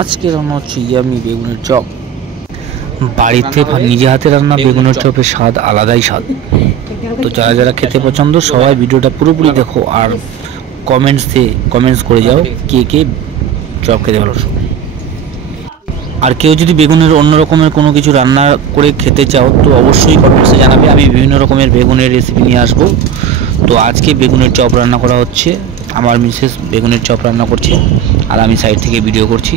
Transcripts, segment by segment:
আজকে রান্না হচ্ছে ইয়ামি বেগুনের চপ। বাড়িতে নিজে হাতে রান্না বেগুনের চপের স্বাদ আলাদাই স্বাদ। তো যারা যারা খেতে পছন্দ সবাই ভিডিওটা পুরোপুরি দেখো আর কমেন্টস করে যাও কে কে চপ খেতে ভালোবাসো। আর কেউ যদি বেগুনের অন্য রকমের কোনো কিছু রান্না করে খেতে চাও তো অবশ্যই কমেন্টসে জানাবে, আমি বিভিন্ন রকমের বেগুনের রেসিপি নিয়ে আসবো। তো আজকে বেগুনের চপ রান্না করা হচ্ছে, আমার মিসেস বেগুনের চপ রান্না করছে আর আমি সাইড থেকে ভিডিও করছি।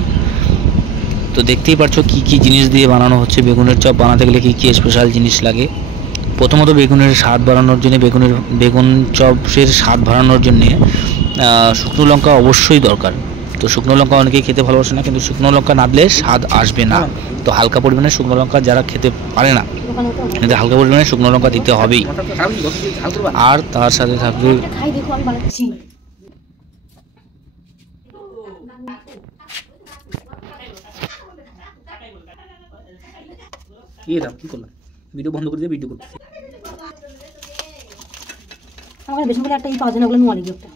তো দেখতেই পাচ্ছ কী কী জিনিস দিয়ে বানানো হচ্ছে। বেগুনের চপ বানাতে গেলে কী কী স্পেশাল জিনিস লাগে। প্রথমত বেগুনের স্বাদ বাড়ানোর জন্য বেগুন চপের স্বাদ বাড়ানোর জন্যে শুকনো লঙ্কা অবশ্যই দরকার। তো শুকনো লঙ্কা অনেকেই খেতে ভালোবাসে না, কিন্তু শুকনো লঙ্কা না দিলে স্বাদ আসবে না। তো হালকা পরিমাণে শুকনো লঙ্কা যারা খেতে পারে না, কিন্তু হালকা পরিমাণে শুকনো লঙ্কা দিতে হবেই। আর তার সাথে থাকবে ভিডিও বন্ধ করে দিয়ে ভিডিও করতেছি। আমার বেশি করে একটা পাওয়া যায় না, ওগুলো নোয়া লেগে একটা।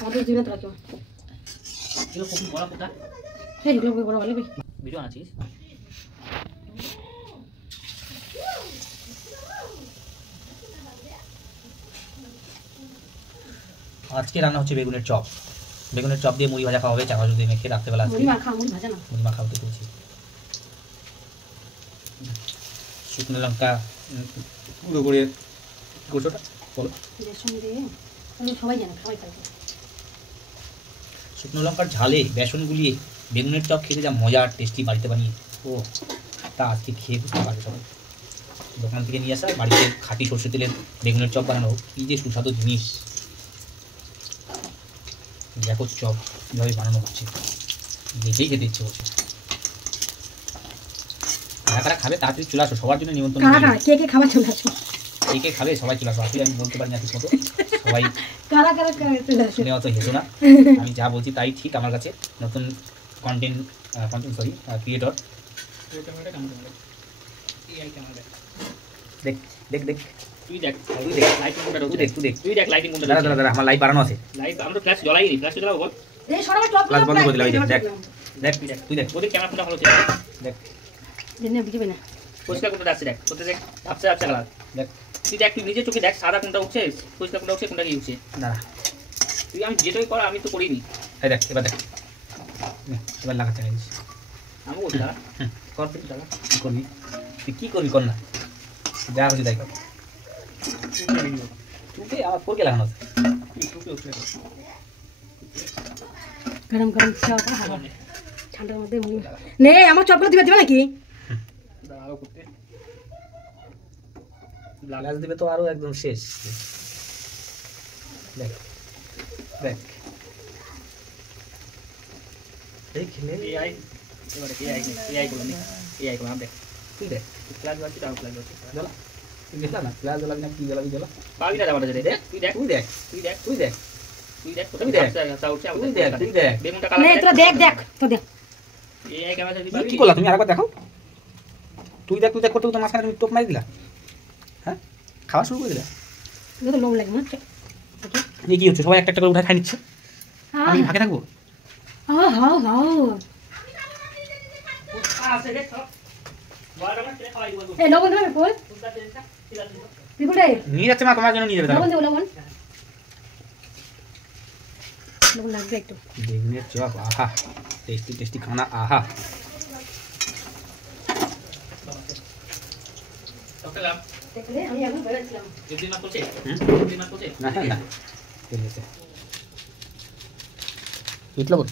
আমাদের জীবনে তো রাখো এগুলো বড় কথা এই এগুলো বড় বলে ভিডিও আছিস। আজকে রান্না হচ্ছে বেগুনের চপ। বেগুনের চপ দিয়ে মুড়ি ভাজা খাওয়া হবে, চাকা যদি মেখে রাত্রেবেলা মুড়ি ভাজা না মুড়ি মাখা হতে করেছি। শুকনো লঙ্কা গুঁড়ো করে গোটাটা বলো বেসন দিয়ে সবাই জানে খাওয়াই খাই। শুকনো লঙ্কার ঝালে বেসন গুলিয়ে বেগুনের চপ খেতে যা মজা আর টেস্টি বাড়িতে বানিয়ে ও তা আজকে খেয়ে বুঝতে পারবে সবাই। দোকান থেকে নিয়ে আসা বাড়িতে খাঁটি সর্ষে তেলের বেগুনের চপ বানানো কী যে সুস্বাদু জিনিস। দেখো চপ কীভাবে বানানো হচ্ছে, দেখেই খেতে ইচ্ছে করছে। কারা কারা খাবে তাড়াতাড়ি চলে আসো, সবার জন্য নিমন্ত্রণ। কে কে খাবার চলে আসো, কে কে খাবে সবাই চলে আসো। আসলে আমি বলতে পারি না ঠিক মতো, সবাই কারা কারা চলে আসো। অত হেসো না, আমি যা বলছি তাই ঠিক আমার কাছে। নতুন কন্টেন্ট ক্রিয়েটর। দেখ দেখ দেখ তুই দেখ তুই দেখ লাইটিং কোনটা তুই দেখ তুই দেখ তুই দেখ লাইটিং কোনটা। দাঁড়া দাঁড়া দাঁড়া, আমার লাইট বাড়ানো আছে। লাইট আমরা ফ্ল্যাশ জ্বলাই নি, ফ্ল্যাশ জ্বালাবো বল। এই সরাও টপ ফ্ল্যাশ বন্ধ করে দিলাম। দেখ দেখ তুই দেখ তুই দেখ ওদের ক্যামেরা কোনটা ভালো ছিল দেখ জেনে বুঝবে না। পরিষ্কার কোনটা আছে দেখ, কোনটা দেখ আপসে আপসে কালার দেখ। তুই দেখ তুই নিজে চোখে দেখ সাদা কোনটা উঠছে, পরিষ্কার কোনটা উঠছে, কোনটা কি উঠছে। দাঁড়া তুই আমি যেটাই কর আমি তো করিনি। এই দেখ এবার দেখ এবার লাগাতে নিস। আমি বলছি দাঁড়া কর তুই দাঁড়া কি করবি, তুই কি করবি কর না, যা হচ্ছে তাই কর। চুপে আমার ফোরকে লাগানো আছে। গরম গরম চা ঠান্ডার মধ্যে নে আমার চপগুলো দিবে নাকি? দাঁড়াও করতে গ্লাস দিবে তো আরো একদম শেষ। দেখ দেখ এই খেলে এআই এবারে এআই গুলো নে এআই গুলো দেখ তুই দেখ ক্লাস বাকি দাও ক্লাস বাকি জ্বালা তুই দেখ না ক্লাস জ্বালাবি না কি জ্বালাবি জ্বালা পাবি না যাবে রে। দেখ তুই দেখ তুই দেখ তুই দেখ তুই দেখ তুই দেখ তুই দেখ তা উঠছে তুই দেখ তুই দেখ বেগুনটা কালার নে তোরা দেখ দেখ তো দেখ এআই ক্যামেরা দিবি কি করলা তুমি আরেকবার দেখো। তুই দেখ করতে তো মাঝখানে তুমি টোপ মারি দিলা। হ্যাঁ খাওয়া শুরু করে দিলা, এটা তো লোভ লাগে না। এই কি হচ্ছে, সবাই একটা একটা করে উঠে খাই নিচ্ছে, আমি ভাগে থাকবো। হ্যাঁ হ্যাঁ হ্যাঁ এই লবণ দেবে ফুল বিপুলে নিয়ে যাচ্ছে মা, তোমার জন্য নিয়ে যাবে। লবণ দেব লবণ লবণ লাগবে একটু। বেগুনের চপ আহা টেস্টি টেস্টি খানা আহা। দেখলে আমি এখন বেরাচ্ছিলাম যদি না করছে না না ঠিক আছে উঠলো বল।